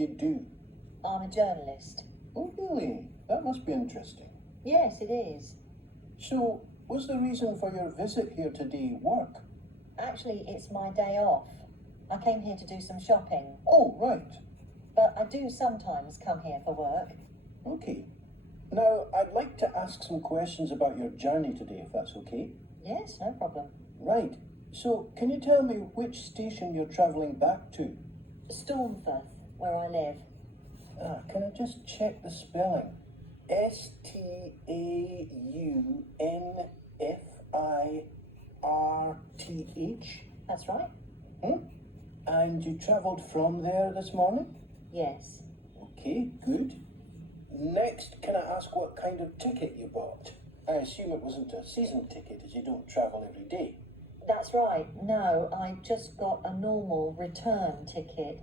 you do? I'm a journalist. Oh, really? That must be interesting. Yes, it is. So, was the reason for your visit here today work? Actually, it's my day off. I came here to do some shopping. Oh, right. But I do sometimes come here for work. Okay. Now, I'd like to ask some questions about your journey today, if that's okay. Yes, no problem. Right. So, can you tell me which station you're travelling back to? Stormforth, where I live. Can I just check the spelling? Staunfirth? That's right. And you travelled from there this morning? Yes. Okay, good. Next, can I ask what kind of ticket you bought? I assume it wasn't a season ticket, as you don't travel every day. That's right. No, I just got a normal return ticket.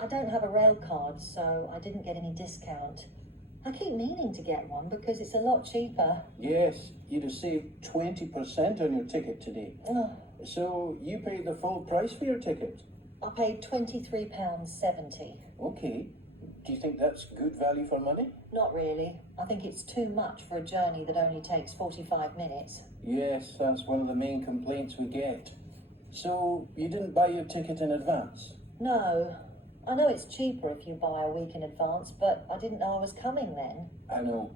I don't have a rail card, so I didn't get any discount. I keep meaning to get one because it's a lot cheaper. Yes, you'd have saved 20% on your ticket today. Ugh. So you paid the full price for your ticket? I paid £23.70. Okay. Do you think that's good value for money? Not really. I think it's too much for a journey that only takes 45 minutes. Yes, that's one of the main complaints we get. So you didn't buy your ticket in advance? No. I know it's cheaper if you buy a week in advance, but I didn't know I was coming then. I know.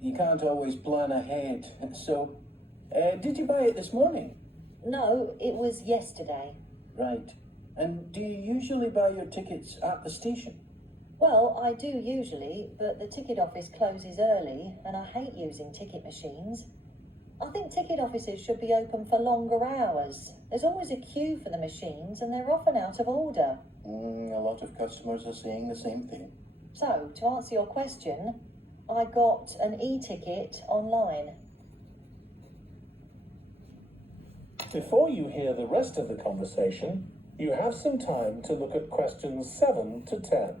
You can't always plan ahead. So, did you buy it this morning? No, it was yesterday. Right. And do you usually buy your tickets at the station? Well, I do usually, but the ticket office closes early, and I hate using ticket machines. I think ticket offices should be open for longer hours. There's always a queue for the machines, and they're often out of order. A lot of customers are saying the same thing. So, to answer your question, I got an e-ticket online. Before you hear the rest of the conversation, you have some time to look at questions 7 to 10.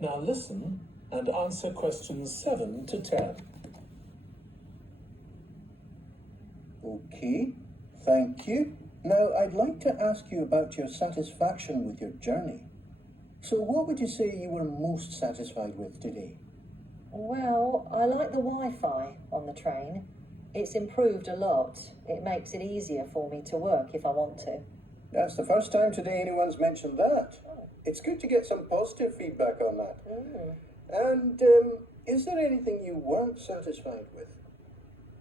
Now listen and answer questions 7 to 10. Okay, thank you. Now, I'd like to ask you about your satisfaction with your journey. So, what would you say you were most satisfied with today? Well, I like the Wi-Fi on the train. It's improved a lot. It makes it easier for me to work if I want to. That's the first time today anyone's mentioned that. It's good to get some positive feedback on that. And is there anything you weren't satisfied with?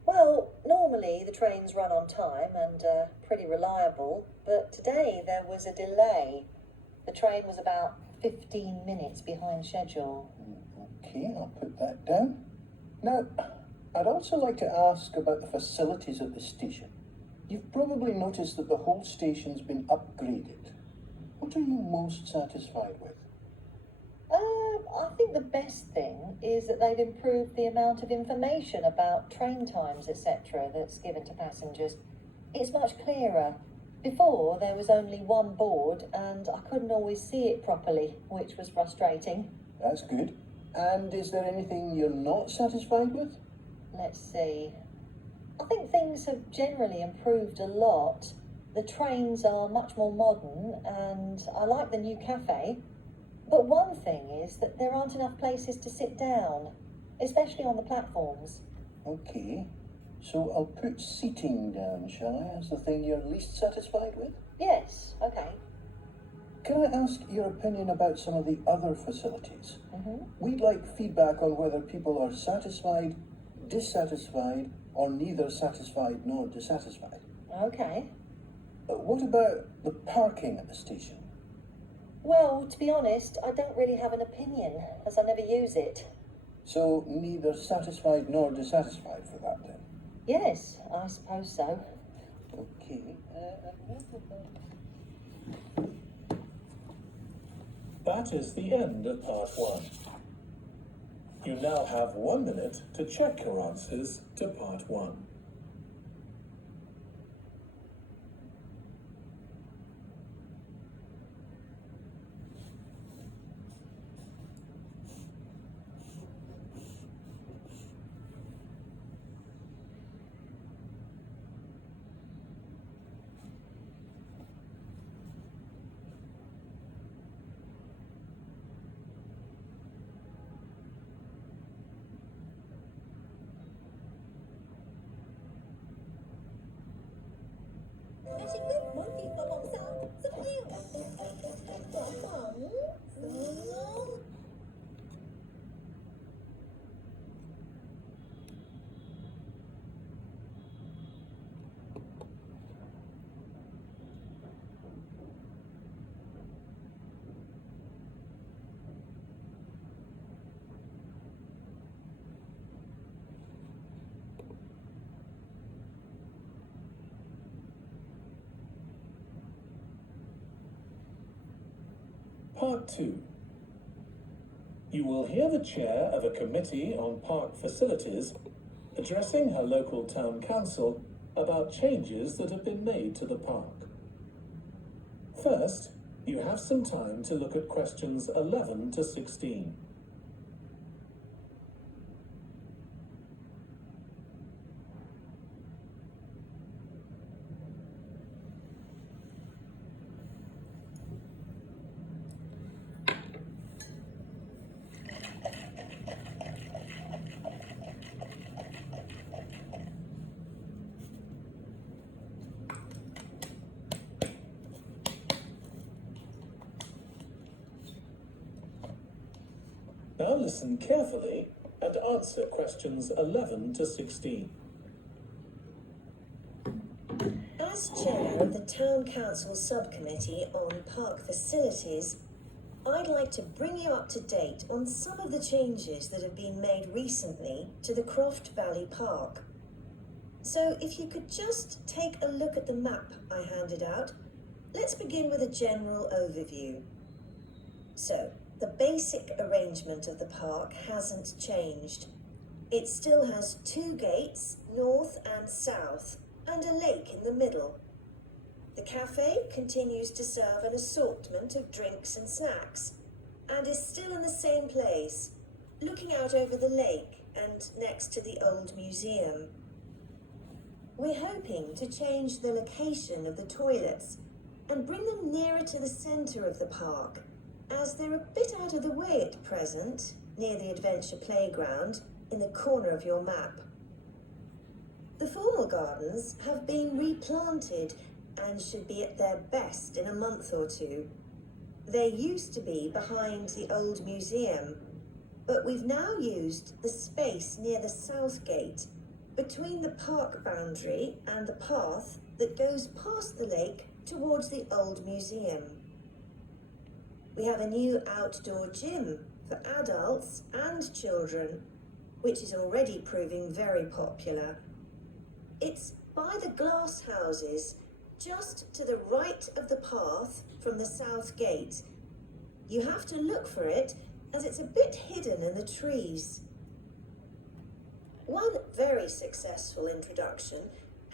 Well, normally the trains run on time and are pretty reliable, but today there was a delay. The train was about 15 minutes behind schedule. Okay, I'll put that down. Now, I'd also like to ask about the facilities at the station. You've probably noticed that the whole station's been upgraded. What are you most satisfied with? I think the best thing is that they've improved the amount of information about train times, etc., that's given to passengers. It's much clearer. Before, there was only one board, and I couldn't always see it properly, which was frustrating. That's good. And is there anything you're not satisfied with? Let's see. I think things have generally improved a lot. The trains are much more modern, and I like the new cafe. But one thing is that there aren't enough places to sit down, especially on the platforms. Okay, so I'll put seating down, shall I, as the thing you're least satisfied with? Yes, okay. Can I ask your opinion about some of the other facilities? Mm-hmm. We'd like feedback on whether people are satisfied, dissatisfied, or neither satisfied nor dissatisfied. Okay. What about the parking at the station? Well, to be honest, I don't really have an opinion, as I never use it. So neither satisfied nor dissatisfied for that then? Yes, I suppose so. Okay. That is the end of part 1. You now have 1 minute to check your answers to part 1. Part 2. You will hear the chair of a committee on park facilities addressing her local town council about changes that have been made to the park. First, you have some time to look at questions 11 to 16. Now listen carefully and answer questions 11 to 16. As chair of the Town Council Subcommittee on Park Facilities, I'd like to bring you up to date on some of the changes that have been made recently to the Croft Valley Park. So if you could just take a look at the map I handed out, let's begin with a general overview. So, the basic arrangement of the park hasn't changed. It still has 2 gates, north and south, and a lake in the middle. The cafe continues to serve an assortment of drinks and snacks, and is still in the same place, looking out over the lake and next to the old museum. We're hoping to change the location of the toilets and bring them nearer to the centre of the park, as they're a bit out of the way at present, near the adventure playground, in the corner of your map. The formal gardens have been replanted and should be at their best in a month or 2. They used to be behind the old museum, but we've now used the space near the south gate, between the park boundary and the path that goes past the lake towards the old museum. We have a new outdoor gym for adults and children, which is already proving very popular. It's by the glass houses, just to the right of the path from the south gate. You have to look for it, as it's a bit hidden in the trees. One very successful introduction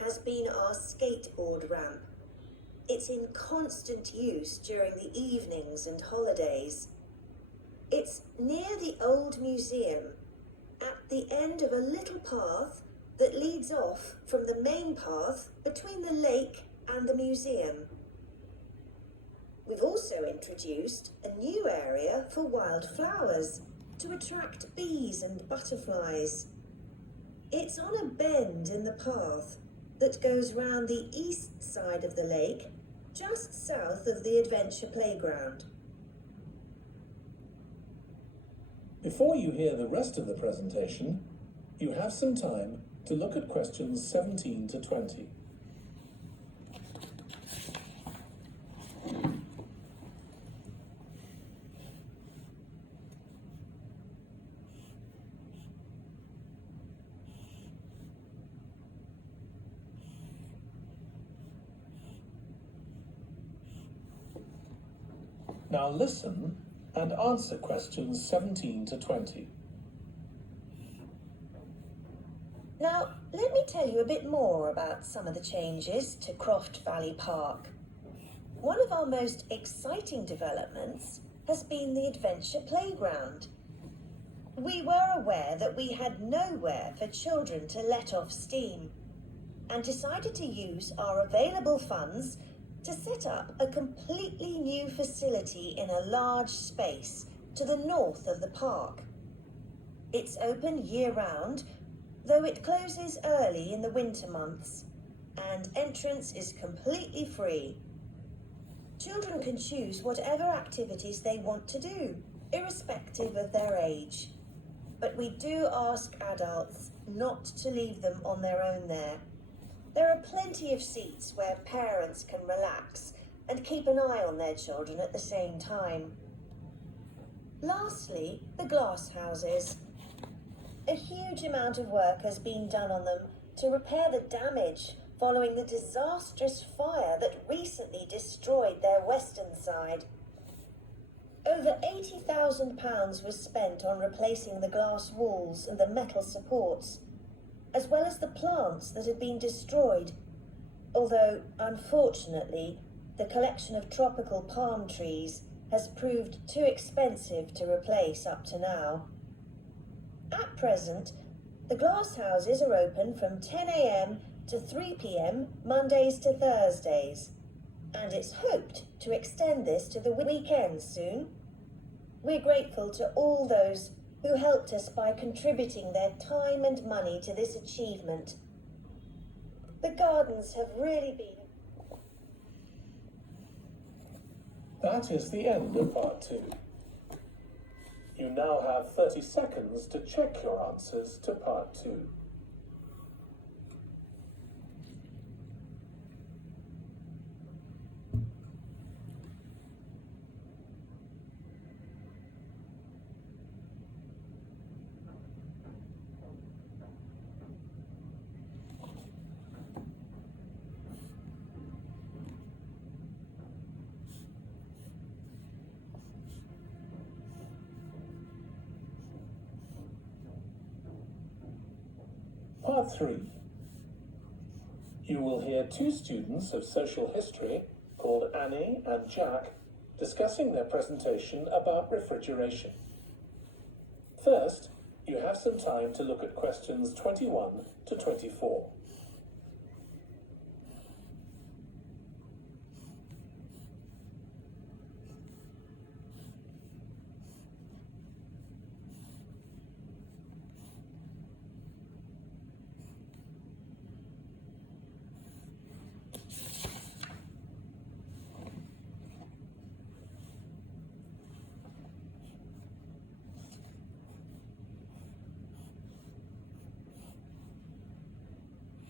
has been our skateboard ramp. It's in constant use during the evenings and holidays. It's near the old museum, at the end of a little path that leads off from the main path between the lake and the museum. We've also introduced a new area for wildflowers to attract bees and butterflies. It's on a bend in the path that goes round the east side of the lake, just south of the adventure playground. Before you hear the rest of the presentation, you have some time to look at questions 17 to 20. Now listen and answer questions 17 to 20. Now, let me tell you a bit more about some of the changes to Croft Valley Park. One of our most exciting developments has been the adventure playground. We were aware that we had nowhere for children to let off steam, and decided to use our available funds to set up a completely new facility in a large space to the north of the park. It's open year-round, though it closes early in the winter months, and entrance is completely free. Children can choose whatever activities they want to do, irrespective of their age. But we do ask adults not to leave them on their own there. There are plenty of seats where parents can relax and keep an eye on their children at the same time. Lastly, the glass houses. A huge amount of work has been done on them to repair the damage following the disastrous fire that recently destroyed their western side. Over £80,000 was spent on replacing the glass walls and the metal supports, as well as the plants that had been destroyed, although, unfortunately, the collection of tropical palm trees has proved too expensive to replace up to now. At present, the glass houses are open from 10 a.m. to 3 p.m. Mondays to Thursdays, and it's hoped to extend this to the weekends soon. We're grateful to all those who helped us by contributing their time and money to this achievement. The gardens have really been... That is the end of part 2. You now have 30 seconds to check your answers to part 2. Part 3. You will hear two students of social history, called Annie and Jack, discussing their presentation about refrigeration. First, you have some time to look at questions 21 to 24.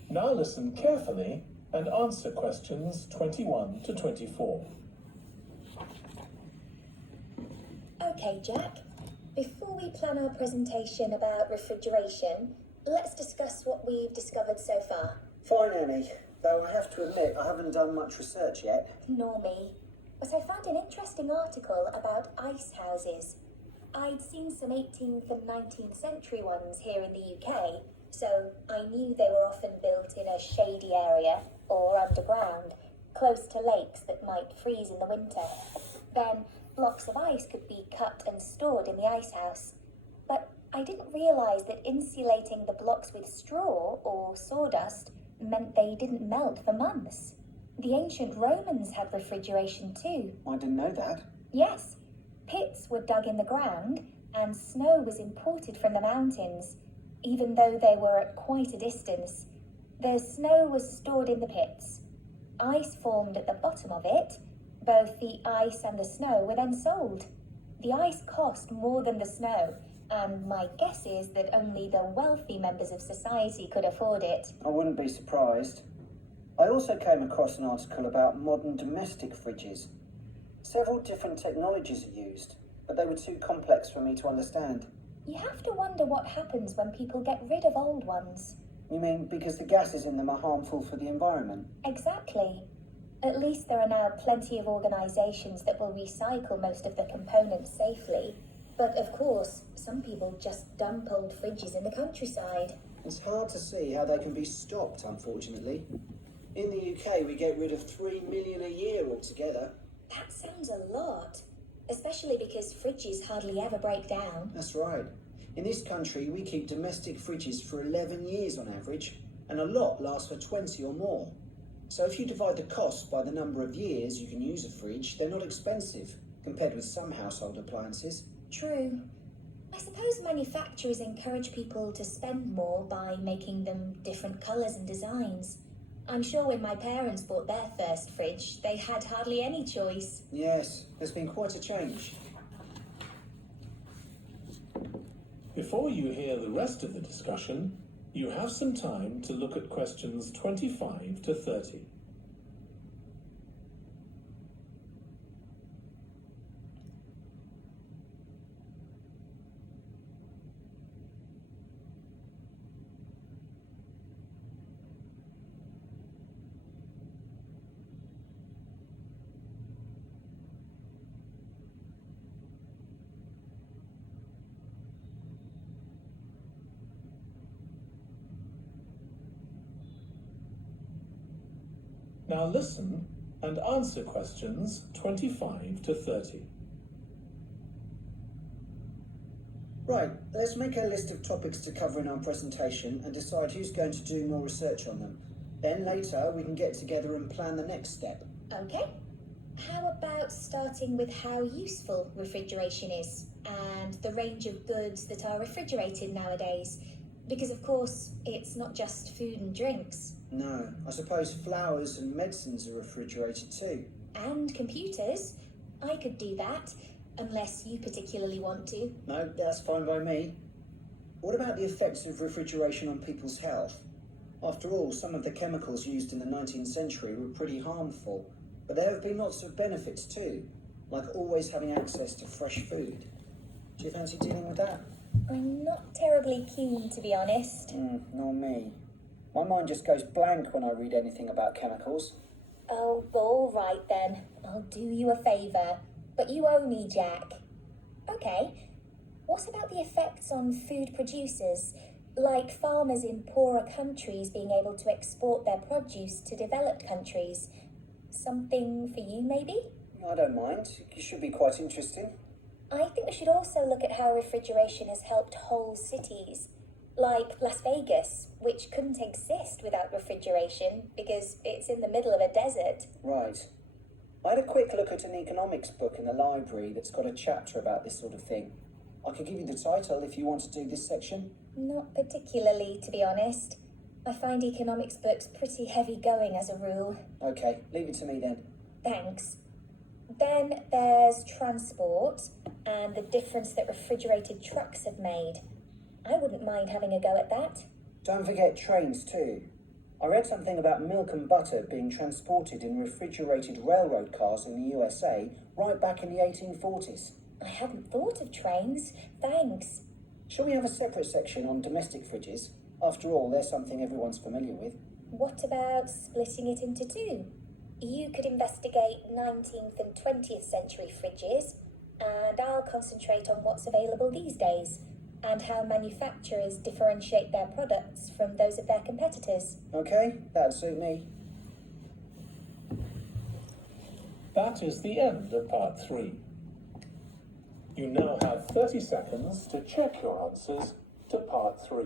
Now listen carefully and answer questions 21 to 24. Okay, Jack. Before we plan our presentation about refrigeration, let's discuss what we've discovered so far. Fine, Annie. Though I have to admit, I haven't done much research yet. Nor me. But I found an interesting article about ice houses. I'd seen some 18th and 19th century ones here in the UK, so I knew they were often built in a shady area or underground, close to lakes that might freeze in the winter. Then blocks of ice could be cut and stored in the ice house. But I didn't realise that insulating the blocks with straw or sawdust meant they didn't melt for months. The ancient Romans had refrigeration too. I didn't know that. Yes, pits were dug in the ground and snow was imported from the mountains. Even though they were at quite a distance, the snow was stored in the pits. Ice formed at the bottom of it. Both the ice and the snow were then sold. The ice cost more than the snow, and my guess is that only the wealthy members of society could afford it. I wouldn't be surprised. I also came across an article about modern domestic fridges. Several different technologies are used, but they were too complex for me to understand. You have to wonder what happens when people get rid of old ones. You mean because the gases in them are harmful for the environment? Exactly. At least there are now plenty of organisations that will recycle most of the components safely. But of course, some people just dump old fridges in the countryside. It's hard to see how they can be stopped, unfortunately. In the UK, we get rid of 3 million a year altogether. That sounds a lot, especially because fridges hardly ever break down. That's right. In this country, we keep domestic fridges for 11 years on average, and a lot lasts for 20 or more. So if you divide the cost by the number of years you can use a fridge, they're not expensive, compared with some household appliances. True. I suppose manufacturers encourage people to spend more by making them different colours and designs. I'm sure when my parents bought their first fridge, they had hardly any choice. Yes, there's been quite a change. Before you hear the rest of the discussion, you have some time to look at questions 25 to 30. Now listen and answer questions 25 to 30. Right, let's make a list of topics to cover in our presentation and decide who's going to do more research on them. Then later we can get together and plan the next step. Okay. How about starting with how useful refrigeration is and the range of goods that are refrigerated nowadays? Because, of course, it's not just food and drinks. No, I suppose flowers and medicines are refrigerated too. And computers. I could do that, unless you particularly want to. No, that's fine by me. What about the effects of refrigeration on people's health? After all, some of the chemicals used in the 19th century were pretty harmful, but there have been lots of benefits too, like always having access to fresh food. Do you fancy dealing with that? I'm not terribly keen, to be honest. Nor me. My mind just goes blank when I read anything about chemicals. Oh, all right then. I'll do you a favour. But you owe me, Jack. Okay. What about the effects on food producers? Like farmers in poorer countries being able to export their produce to developed countries? Something for you, maybe? I don't mind. It should be quite interesting. I think we should also look at how refrigeration has helped whole cities. Like Las Vegas, which couldn't exist without refrigeration because it's in the middle of a desert. Right. I had a quick look at an economics book in the library that's got a chapter about this sort of thing. I could give you the title if you want to do this section. Not particularly, to be honest. I find economics books pretty heavy going as a rule. Okay, leave it to me then. Thanks. Then there's transport and the difference that refrigerated trucks have made. I wouldn't mind having a go at that. Don't forget trains too. I read something about milk and butter being transported in refrigerated railroad cars in the USA right back in the 1840s. I hadn't thought of trains. Thanks. Shall we have a separate section on domestic fridges? After all, they're something everyone's familiar with. What about splitting it into two? You could investigate 19th and 20th century fridges, and I'll concentrate on what's available these days, and how manufacturers differentiate their products from those of their competitors. Okay, that'd suit me. That is the end of part 3. You now have 30 seconds to check your answers to part 3.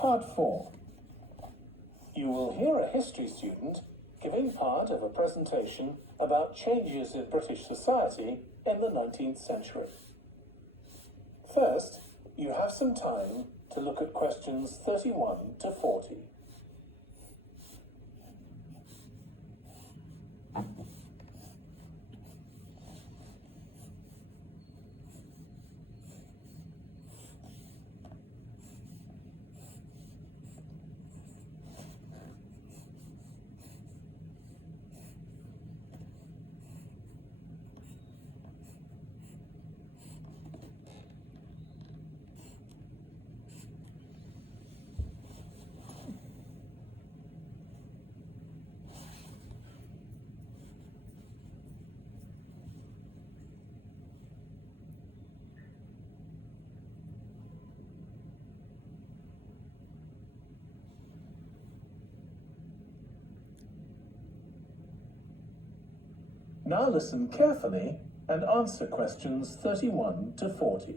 Part 4. You will hear a history student giving part of a presentation about changes in British society in the 19th century. First, you have some time to look at questions 31 to 40. Now listen carefully and answer questions 31 to 40.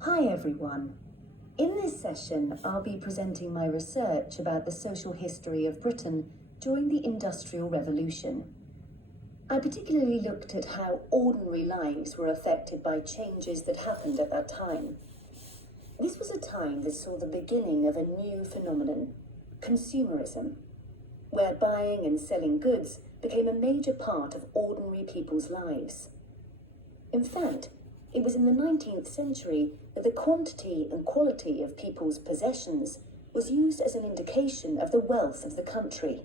Hi everyone. In this session, I'll be presenting my research about the social history of Britain during the Industrial Revolution. I particularly looked at how ordinary lives were affected by changes that happened at that time. This was a time that saw the beginning of a new phenomenon, consumerism, where buying and selling goods became a major part of ordinary people's lives. In fact, it was in the 19th century that the quantity and quality of people's possessions was used as an indication of the wealth of the country.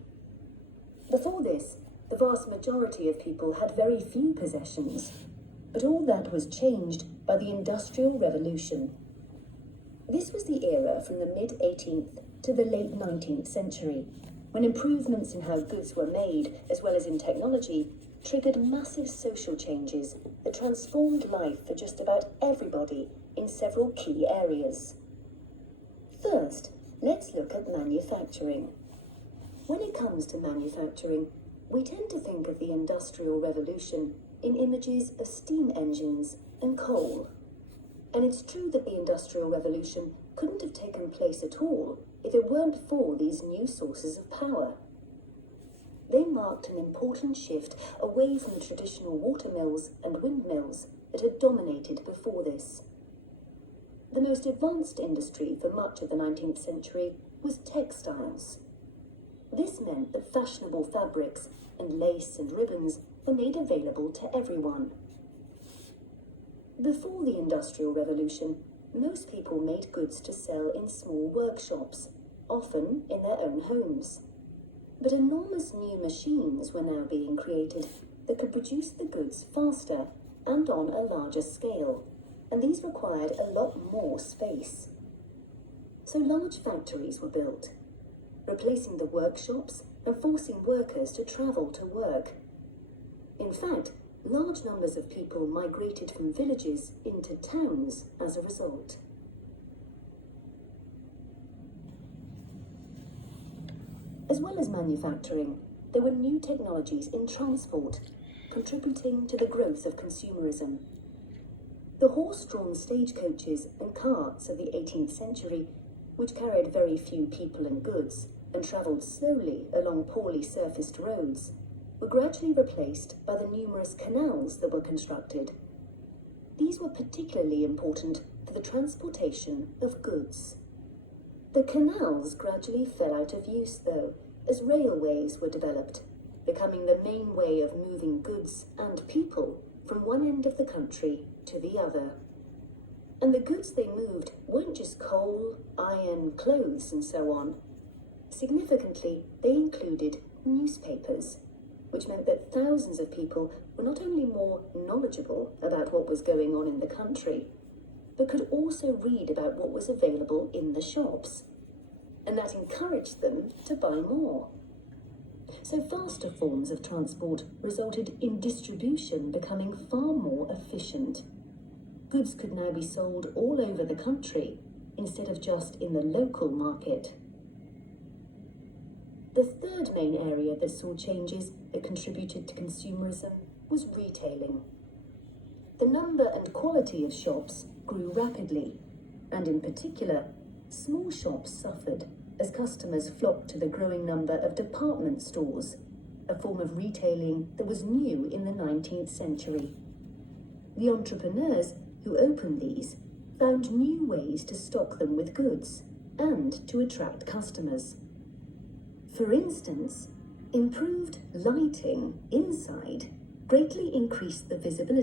Before this, the vast majority of people had very few possessions, but all that was changed by the Industrial Revolution. This was the era from the mid-18th to the late 19th century, when improvements in how goods were made, as well as in technology, triggered massive social changes that transformed life for just about everybody in several key areas. First, let's look at manufacturing. When it comes to manufacturing, we tend to think of the Industrial Revolution in images of steam engines and coal. And it's true that the Industrial Revolution couldn't have taken place at all if it weren't for these new sources of power. They marked an important shift away from the traditional watermills and windmills that had dominated before this. The most advanced industry for much of the 19th century was textiles. This meant that fashionable fabrics and lace and ribbons were made available to everyone. Before the Industrial Revolution, most people made goods to sell in small workshops, often in their own homes. But enormous new machines were now being created that could produce the goods faster and on a larger scale, and these required a lot more space. So large factories were built, replacing the workshops and forcing workers to travel to work. In fact, large numbers of people migrated from villages into towns as a result. As well as manufacturing, there were new technologies in transport, contributing to the growth of consumerism. The horse-drawn stagecoaches and carts of the 18th century, which carried very few people and goods and travelled slowly along poorly surfaced roads, were gradually replaced by the numerous canals that were constructed. These were particularly important for the transportation of goods. The canals gradually fell out of use, though, as railways were developed, becoming the main way of moving goods and people from one end of the country to the other. And the goods they moved weren't just coal, iron, clothes, and so on. Significantly, they included newspapers, which meant that thousands of people were not only more knowledgeable about what was going on in the country, but could also read about what was available in the shops, and that encouraged them to buy more. So faster forms of transport resulted in distribution becoming far more efficient. Goods could now be sold all over the country instead of just in the local market. The third main area that saw changes that contributed to consumerism was retailing. The number and quality of shops grew rapidly, and in particular, small shops suffered as customers flocked to the growing number of department stores, a form of retailing that was new in the 19th century. The entrepreneurs who opened these found new ways to stock them with goods and to attract customers. For instance, improved lighting inside greatly increased the visibility